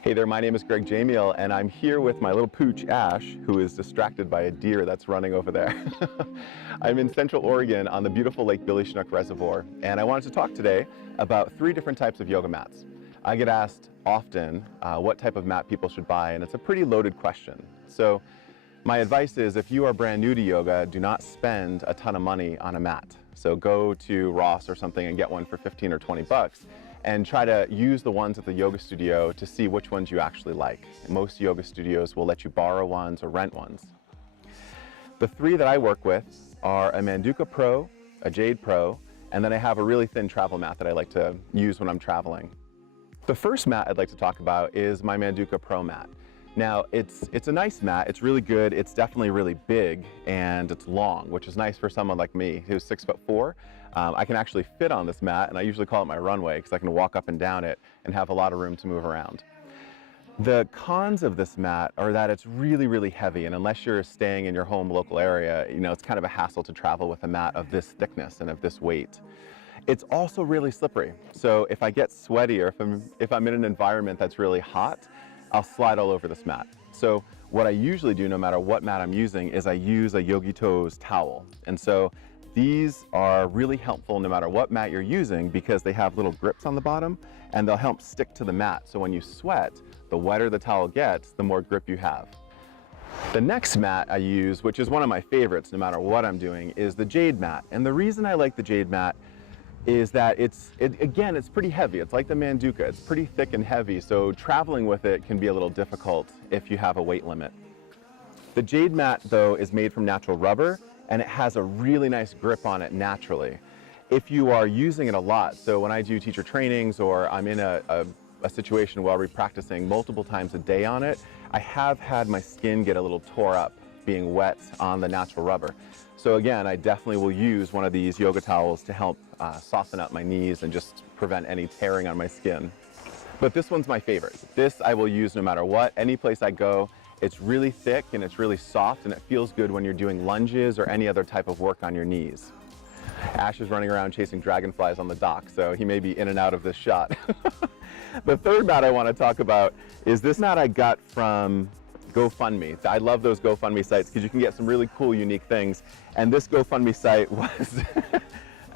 Hey there, my name is Jamiel, and I'm here with my little pooch, Ash, who is distracted by a deer that's running over there. I'm in Central Oregon on the beautiful Lake Billy Chinook Reservoir, and I wanted to talk today about 3 different types of yoga mats. I get asked often what type of mat people should buy, and it's a pretty loaded question. So my advice is, if you are brand new to yoga, do not spend a ton of money on a mat. So go to Ross or something and get one for 15 or 20 bucks. And try to use the ones at the yoga studio to see which ones you actually like. Most yoga studios will let you borrow ones or rent ones. The 3 that I work with are a Manduca Pro, a Jade Pro, and then I have a really thin travel mat that I like to use when I'm traveling. The first mat I'd like to talk about is my Manduca Pro mat. Now, it's a nice mat, it's really good, it's definitely really big, and it's long, which is nice for someone like me who's 6'4". I can actually fit on this mat, and I usually call it my runway because I can walk up and down it and have a lot of room to move around. The cons of this mat are that it's really, really heavy, and unless you're staying in your home local area, it's kind of a hassle to travel with a mat of this thickness and of this weight. It's also really slippery, so if I get sweaty or if I'm in an environment that's really hot, I'll slide all over this mat. So what I usually do, no matter what mat I'm using, is I use a Yogi Toes towel. And so these are really helpful no matter what mat you're using, because they have little grips on the bottom and they'll help stick to the mat. So when you sweat, the wetter the towel gets, the more grip you have. The next mat I use, which is one of my favorites no matter what I'm doing, is the Jade Mat. And the reason I like the Jade Mat is that again, it's pretty heavy. It's like the Manduca. It's pretty thick and heavy, so traveling with it can be a little difficult if you have a weight limit. The Jade Mat, though, is made from natural rubber, and it has a really nice grip on it naturally. If you are using it a lot, so when I do teacher trainings or I'm in a situation where I'll be practicing multiple times a day on it, I have had my skin get a little tore up being wet on the natural rubber. So again, I definitely will use one of these yoga towels to help soften up my knees and just prevent any tearing on my skin. But this one's my favorite. This I will use no matter what, any place I go. It's really thick and it's really soft, and it feels good when you're doing lunges or any other type of work on your knees. Ash is running around chasing dragonflies on the dock, so he may be in and out of this shot. The third mat I want to talk about is this mat I got from GoFundMe. I love those GoFundMe sites because you can get some really cool, unique things. And this GoFundMe site was,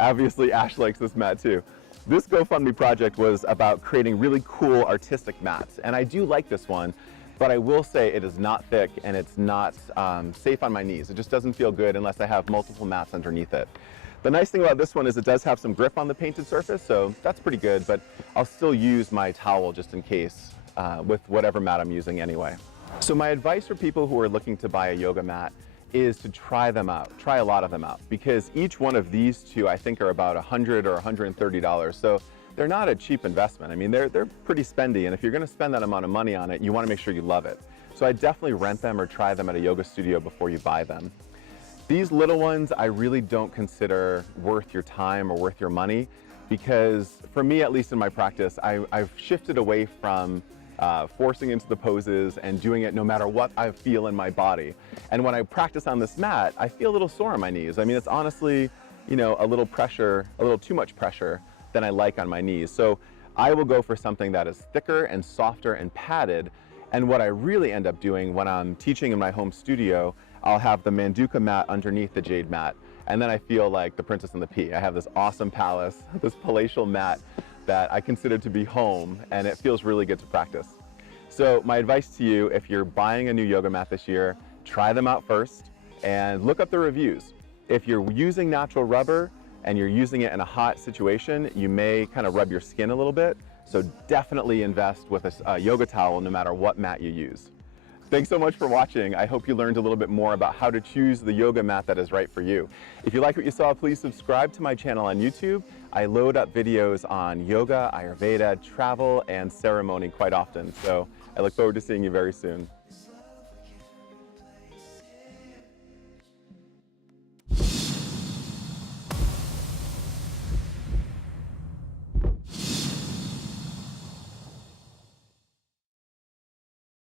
obviously Ash likes this mat too. This GoFundMe project was about creating really cool artistic mats. And I do like this one, but I will say it is not thick and it's not safe on my knees. It just doesn't feel good unless I have multiple mats underneath it. The nice thing about this one is it does have some grip on the painted surface, so that's pretty good, but I'll still use my towel just in case with whatever mat I'm using anyway. So my advice for people who are looking to buy a yoga mat is to try them out, try a lot of them out, because each one of these 2 I think are about $100 or $130. So they're not a cheap investment. I mean, they're pretty spendy, and if you're gonna spend that amount of money on it, you wanna make sure you love it. So I definitely rent them or try them at a yoga studio before you buy them. These little ones I really don't consider worth your time or worth your money, because for me, at least in my practice, I've shifted away from forcing into the poses and doing it no matter what I feel in my body. And when I practice on this mat, I feel a little sore on my knees. I mean, it's honestly, a little pressure, a little too much pressure than I like on my knees. So I will go for something that is thicker and softer and padded. And what I really end up doing when I'm teaching in my home studio, I'll have the Manduca mat underneath the Jade Mat. And then I feel like the Princess and the Pea. I have this awesome palace, this palatial mat that I consider to be home, and it feels really good to practice. So my advice to you, if you're buying a new yoga mat this year, try them out first and look up the reviews. If you're using natural rubber and you're using it in a hot situation, you may kind of rub your skin a little bit. So definitely invest with a yoga towel no matter what mat you use. Thanks so much for watching. I hope you learned a little bit more about how to choose the yoga mat that is right for you. If you like what you saw, please subscribe to my channel on YouTube. I load up videos on yoga, Ayurveda, travel, and ceremony quite often. So I look forward to seeing you very soon.